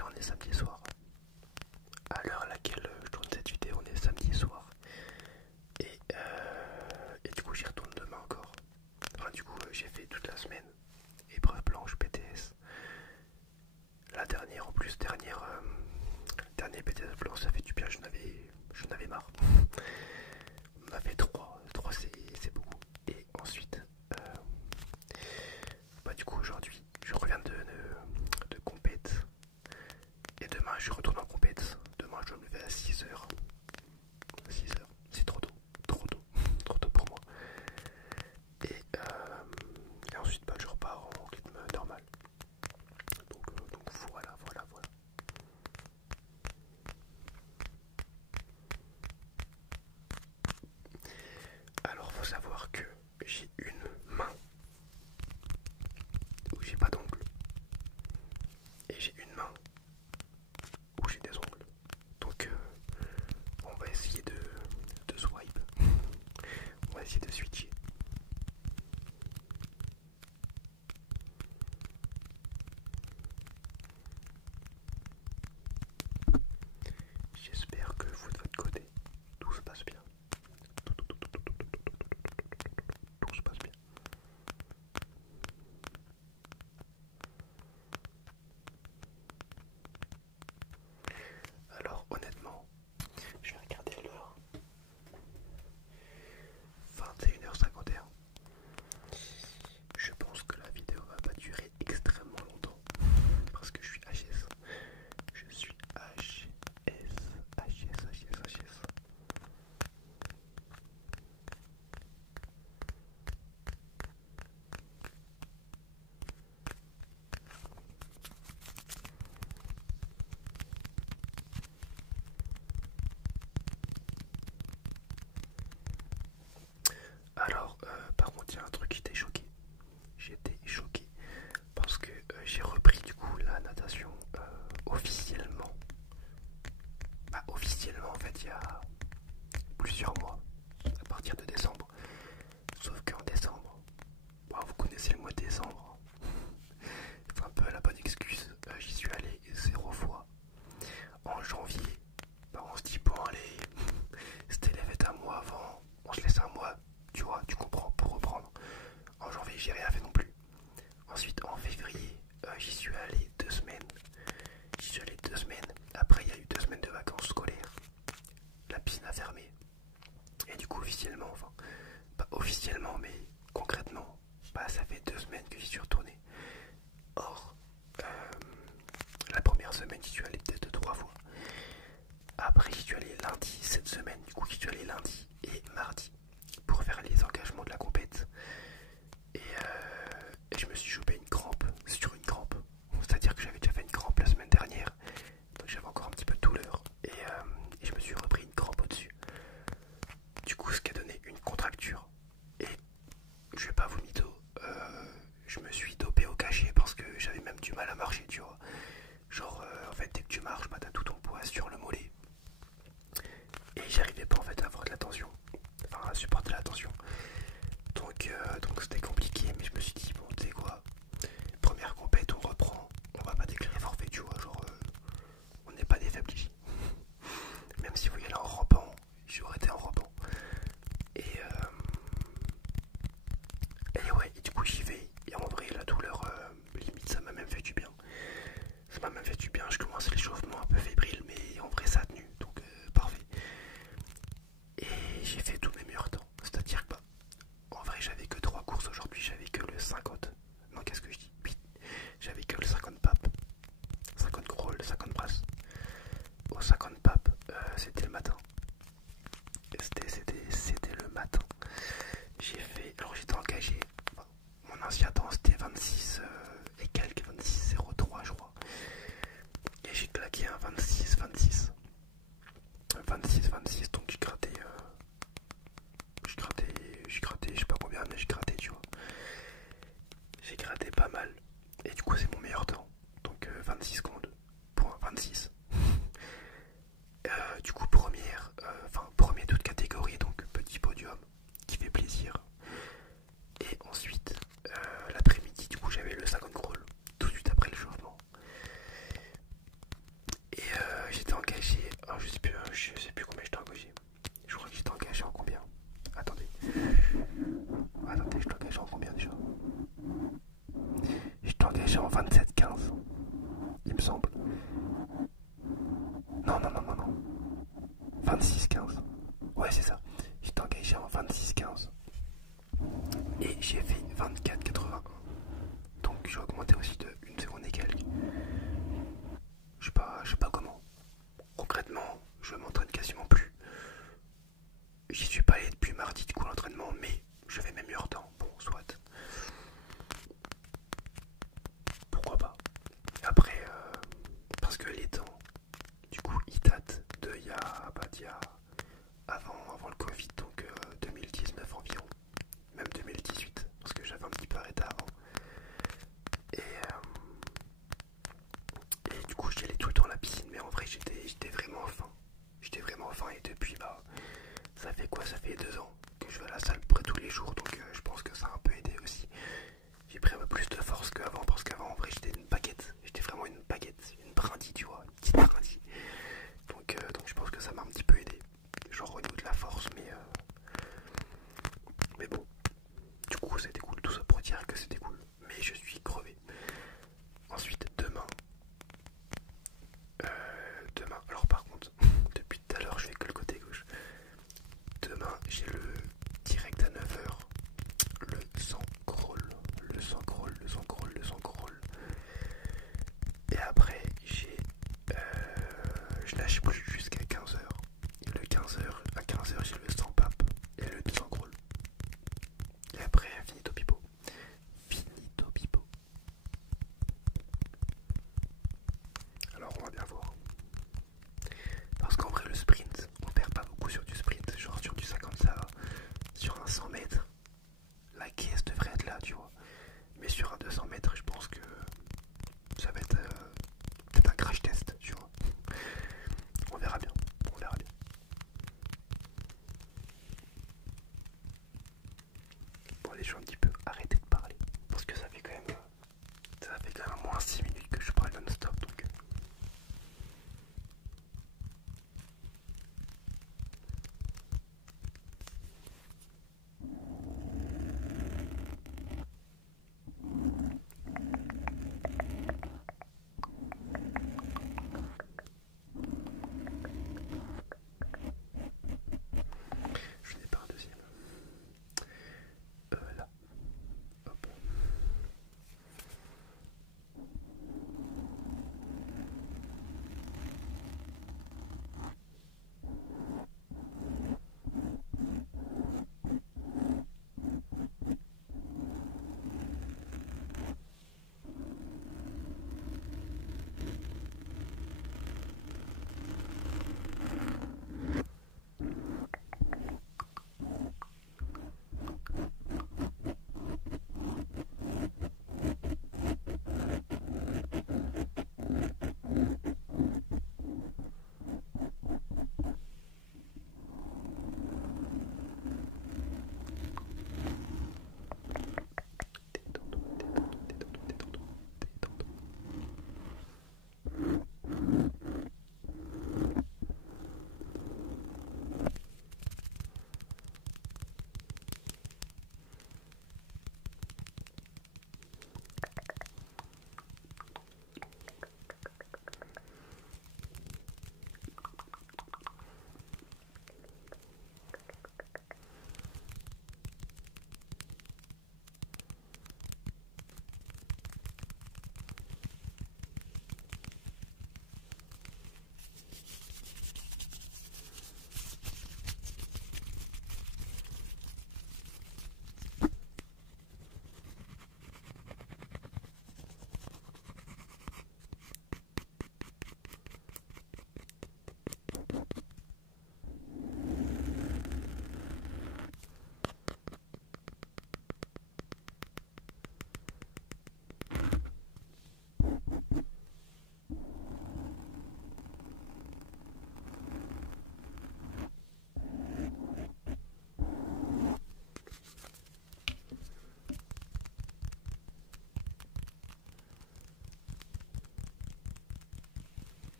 là on est samedi soir. À l'heure à laquelle je tourne cette vidéo, on est samedi soir. Et du coup j'y retourne demain encore. Enfin du coup j'ai fait toute la semaine. Épreuve blanche, BTS. La dernière en plus, dernier BTS blanc, ça fait du bien, j'en avais marre. On a fait 3 c'est beaucoup. Et ensuite, du coup aujourd'hui, je reviens de compète. Et demain je retourne en compète. Demain je dois me lever à 6h. 6h, c'est trop tôt, trop tôt, trop tôt pour moi. Et ensuite je repars en rythme normal. Donc voilà. Alors faut savoir que j'ai une main où j'ai pas d'ongles et j'ai une main où j'ai des ongles. Donc on va essayer de swipe. On va essayer de switcher. J'espère que vous de votre côté, tout se passe bien. Tout se passe bien. Alors honnêtement, je vais regarder l'heure. 21h51. Je pense que la vidéo va pas durer extrêmement longtemps parce que je suis HS. Je suis HS. Alors, par contre, il y a un truc qui était choqué. J'étais choqué parce que j'ai repris du coup la natation officiellement. Officiellement en fait il y a plusieurs mois, à partir de décembre. Sauf qu'en décembre, vous connaissez le mois de décembre. C'est un peu la bonne excuse. J'y suis allé 0 fois. En janvier, on se dit bon allez, c'était les fêtes un mois avant, on se laisse un mois, tu vois, tu comprends, pour reprendre. En janvier j'ai rien fait non plus. Ensuite en février, j'y suis allé 2 semaines. Après il y a eu 2 semaines de vacances scolaires. La piscine a fermé. Et du coup officiellement, enfin pas officiellement mais concrètement, ça fait 2 semaines que j'y suis retourné. Or, la première semaine j'y suis allé peut-être 3 fois. Après j'y suis allé lundi cette semaine, du coup j'y suis allé lundi et mardi pour faire les engagements de la compète. Et je me suis chopé une crampe sur une crampe. C'est-à-dire que j'avais déjà fait une crampe la semaine dernière. Donc j'avais encore un petit peu de douleur. Et je me suis repris une crampe au-dessus. Du coup ce qui a donné une contracture. Et je vais pas vous mytho. Je me suis dopé au cachet parce que j'avais même du mal à marcher, tu vois. Genre en fait dès que tu marches, t'as tout ton poids sur le mollet. Et j'arrivais pas en fait à avoir de la tension. Enfin à supporter la tension. Donc c'était compliqué, mais je me suis dit bon tu sais quoi, première compète on reprend, on va pas déclarer forfait, tu vois, genre on n'est pas des faibles ici. Même si vous y allez en rampant, j'aurais été en rampant. Et ouais, et du coup j'y vais, et en vrai la douleur, limite ça m'a même fait du bien. Ça m'a même fait du bien, je commençais l'échauffement un peu fébrile, mais en vrai ça a tenu, donc parfait. Et j'ai fait tous mes meilleurs temps, c'est-à-dire que en vrai j'avais que 3 courses aujourd'hui, j'avais que le 50. Non, qu'est-ce que je dis? Oui, j'avais que le 50 papes, 50 crawl, 50 brasses. Au 50 papes, c'était le matin. C'était le matin. Alors j'étais engagé. Mon ancien temps c'était 26 et quelques, 26,03 je crois. Et j'ai claqué un 26, donc j'ai gratté, je sais pas combien, mais j'ai gratté, tu vois. J'ai gratté pas mal. Et du coup c'est mon meilleur temps. Donc 26 secondes. Point 26. Du coup premier toute catégorie, donc petit podium qui fait plaisir. je sais plus combien je t'ai engagé. Je crois que je t'ai engagé en combien? Attendez. Attendez, je t'ai engagé en combien déjà? Je t'ai engagé en 27-15. Il me semble. Non, non, non, non, non. 26-15. Ouais, c'est ça. Je t'ai engagé en 26-15. Et j'ai fait 24-81. Donc j'ai augmenté aussi de 1 seconde et quelques. Je sais pas comment. Concrètement, je m'entraîne quasiment plus. J'y suis pas allé depuis mardi du coup l'entraînement, mais je fais mes meilleurs temps. Bon, soit. Pourquoi pas. Après, parce que les temps, du coup, ils datent de il y a, avant le Covid, donc 2019 environ, même 2018, parce que j'avais un petit peu arrêté avant. Et du coup, j'y allais tout le temps à la piscine, mais en vrai, j'étais vraiment faim. J'étais vraiment faim, et depuis, ça fait quoi? Ça fait 2 ans que je vais à la salle près tous les jours, donc je pense que ça a un peu aidé aussi. J'ai pris un peu plus de force qu'avant, parce qu'avant, en vrai, j'étais une baguette. J'étais vraiment une baguette, une brindille, tu vois, une petite brindille. Donc je pense que ça m'a un petit peu aidé. Genre au niveau de la force, mais bon. Du coup, c'était cool. Tout ça pour dire que c'était cool. Mais je suis crevé. Ensuite, demain, alors par contre, depuis tout à l'heure, je fais que le côté gauche. Demain, j'ai le direct à 9h. Le sang crawl. Le sang crawl, le sang crawl, le sang crawl. Et après, je lâche plus jusqu'à 15h. Et le 15h, à 15h, j'ai le 100 pape et le 200 crawl. Et après, finito pipo. Finito pipo. Alors, on va bien voir. Parce qu'en vrai, le sprint, on perd pas beaucoup sur du sprint. Genre sur du 50 ça va. Sur un 100 mètres, la caisse devrait être là, tu vois. Mais sur un 200 mètres, je pense que ça va être peut-être un crash test, tu vois. On verra bien. On verra bien. Bon, allez, je vais un petit peu arrêter de parler. Parce que ça fait quand même. Ça fait quand même au moins 6 minutes que je parle non-stop, donc. Je n'ai pas un deuxième. Là.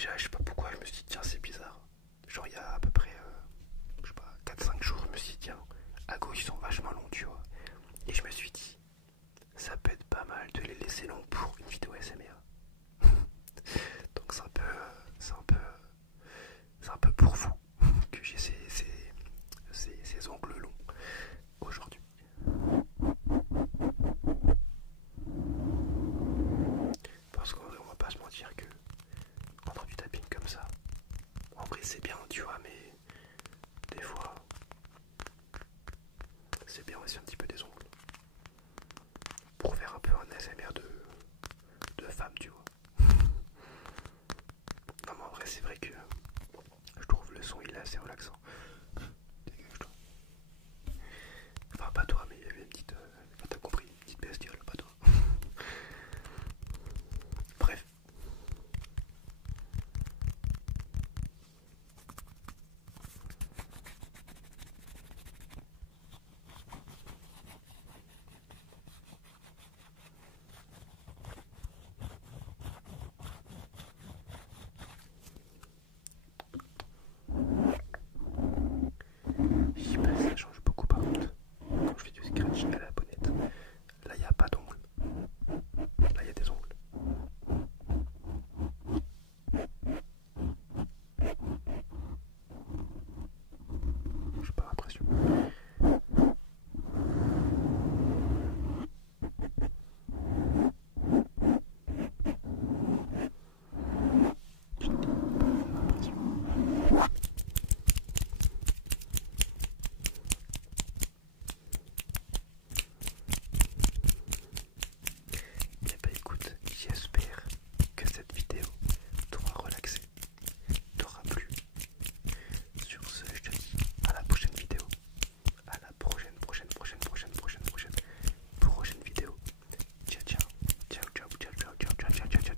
déjà, je sais pas pourquoi, je me suis dit, tiens, c'est bizarre. Genre, il y a à peu près, je sais pas, 4-5 jours, je me suis dit, tiens, à gauche, ils sont vachement longs, tu vois. Et je me suis dit, ça peut être pas mal de les laisser longs pour une vidéo SMR. Donc, c'est un peu pour vous que j'ai ces ongles longs aujourd'hui. Parce qu'on va pas se mentir que entendre du tapping comme ça, en vrai c'est bien, tu vois, mais des fois c'est bien aussi un petit peu des ongles. Pour faire un peu un ASMR de femme, tu vois. Non mais en vrai c'est vrai que je trouve le son il est assez relaxant.